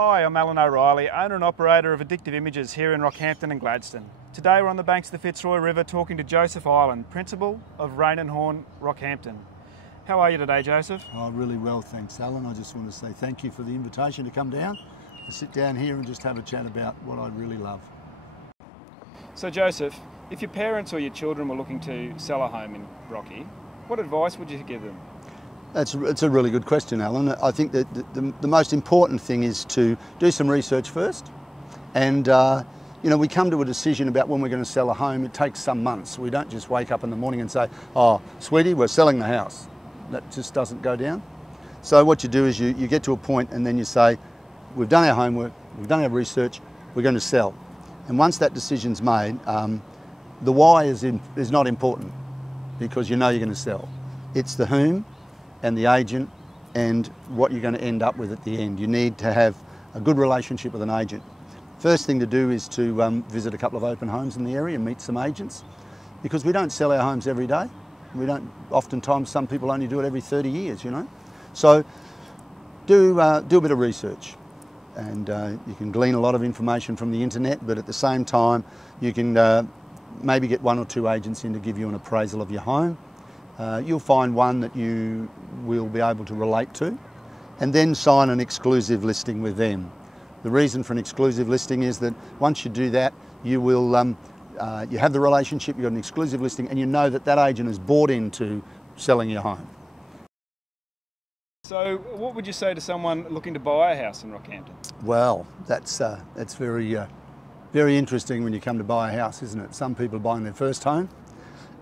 Hi, I'm Alan O'Reilly, owner and operator of Addictive Images here in Rockhampton and Gladstone. Today we're on the banks of the Fitzroy River talking to Josep Ireland, Principal of Raine and Horne Rockhampton. How are you today, Joseph? Oh, really well, thanks, Alan. I just want to say thank you for the invitation to come down, to sit down here and just have a chat about what I really love. So Joseph, if your parents or your children were looking to sell a home in Rocky, what advice would you give them? It's a really good question, Alan. I think that the most important thing is to do some research first. And, you know, we come to a decision about when we're going to sell a home. It takes some months. We don't just wake up in the morning and say, oh, sweetie, we're selling the house. That just doesn't go down. So what you do is you get to a point and then you say, we've done our homework, we've done our research, we're going to sell. And once that decision's made, the why is not important because you know you're going to sell. It's the whom and the agent and what you're going to end up with at the end. You need to have a good relationship with an agent. First thing to do is to visit a couple of open homes in the area and meet some agents, because we don't sell our homes every day. We don't, oftentimes some people only do it every 30 years, you know. So do a bit of research, and you can glean a lot of information from the internet, but at the same time you can maybe get one or two agents in to give you an appraisal of your home. You'll find one that you will be able to relate to, and then sign an exclusive listing with them. The reason for an exclusive listing is that once you do that, you will you have the relationship, you've got an exclusive listing, and you know that that agent is bought into selling your home. So what would you say to someone looking to buy a house in Rockhampton? Well, that's very interesting when you come to buy a house, isn't it? Some people are buying their first home,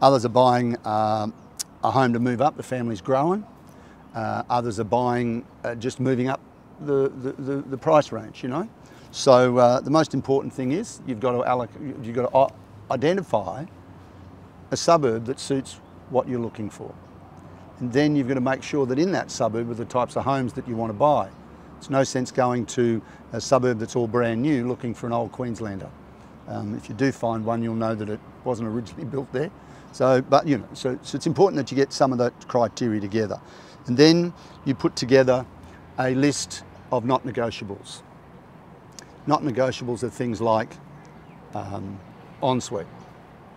others are buying a home to move up, the family's growing. Others are buying, just moving up the price range, you know. So the most important thing is you've got to identify a suburb that suits what you're looking for. And then you've got to make sure that in that suburb are the types of homes that you want to buy. It's no sense going to a suburb that's all brand new looking for an old Queenslander. If you do find one, you'll know that it wasn't originally built there. So, but you know, so it's important that you get some of that criteria together. And then you put together a list of not negotiables. Not negotiables are things like ensuite,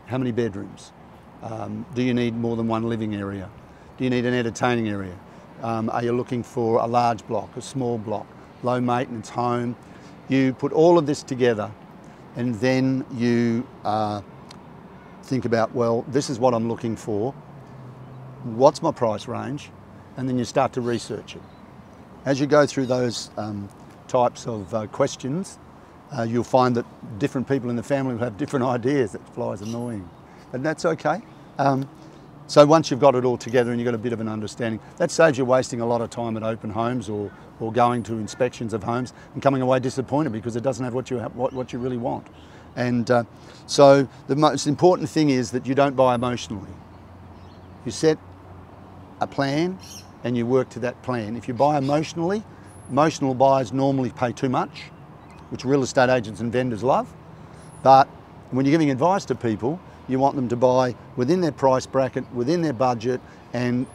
how many bedrooms, do you need more than one living area, do you need an entertaining area, are you looking for a large block, a small block, low maintenance home. You put all of this together, and then you think about, well, this is what I'm looking for, what's my price range, and then you start to research it. As you go through those types of questions, you'll find that different people in the family will have different ideas. That flies annoying, but that's okay. So once you've got it all together and you've got a bit of an understanding, that saves you wasting a lot of time at open homes or going to inspections of homes and coming away disappointed because it doesn't have what you really want. And so the most important thing is that you don't buy emotionally. You set a plan and you work to that plan. If you buy emotionally, emotional buyers normally pay too much, which real estate agents and vendors love. But when you're giving advice to people, you want them to buy within their price bracket, within their budget, and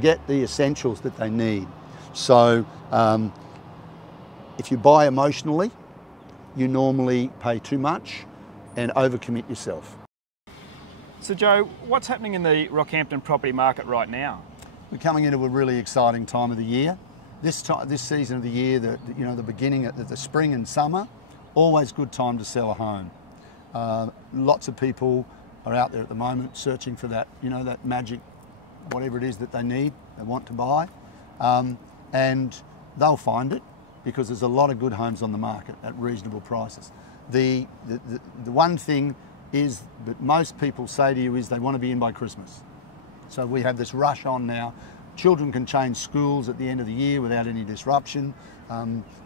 get the essentials that they need. So if you buy emotionally, you normally pay too much and overcommit yourself. So Joe, what's happening in the Rockhampton property market right now? We're coming into a really exciting time of the year. This season of the year, the beginning of the spring and summer, always good time to sell a home. Lots of people are out there at the moment searching for that, you know, that magic, whatever it is that they need, they want to buy, and they'll find it because there's a lot of good homes on the market at reasonable prices. The one thing is that most people say to you is they want to be in by Christmas. So we have this rush on now. Children can change schools at the end of the year without any disruption.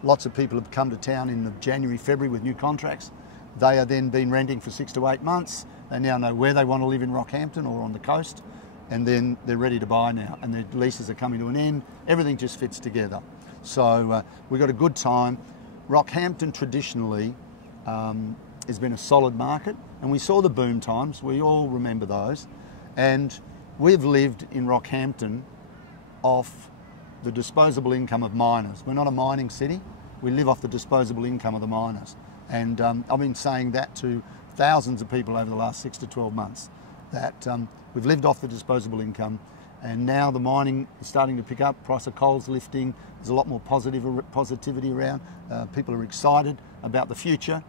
Lots of people have come to town in January, February with new contracts. They are then been renting for 6 to 8 months. They now know where they want to live in Rockhampton or on the coast, and then they're ready to buy now, and their leases are coming to an end. Everything just fits together. So we've got a good time. Rockhampton traditionally has been a solid market, and we saw the boom times. We all remember those. And we've lived in Rockhampton off the disposable income of miners. We're not a mining city. we live off the disposable income of the miners. And I've been saying that to thousands of people over the last 6 to 12 months, that we've lived off the disposable income, and now the mining is starting to pick up, price of coal's lifting, there's a lot more positivity around. People are excited about the future.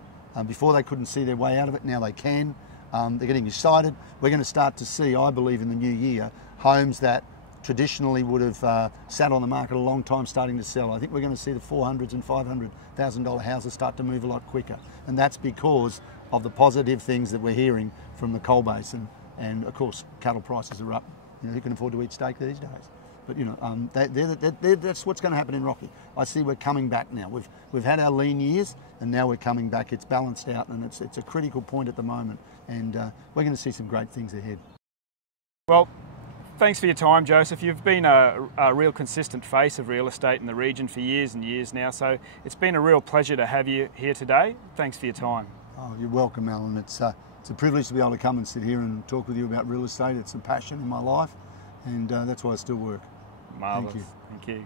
Before they couldn't see their way out of it, now they can. They're getting excited. We're going to start to see, I believe in the new year, homes that traditionally would have sat on the market a long time starting to sell. I think we're going to see the $400,000 and $500,000 houses start to move a lot quicker. And that's because of the positive things that we're hearing from the coal basin. And of course, cattle prices are up. You know, who can afford to eat steak these days? But you know, that's what's going to happen in Rocky. I see we're coming back now. We've had our lean years, and now we're coming back. It's balanced out, and it's a critical point at the moment. And we're going to see some great things ahead. Well, thanks for your time, Joseph. You've been a real consistent face of real estate in the region for years and years now, so it's been a real pleasure to have you here today. Thanks for your time. Oh, you're welcome, Alan. It's a privilege to be able to come and sit here and talk with you about real estate. It's a passion in my life, and that's why I still work. Marvellous. Thank you. Thank you.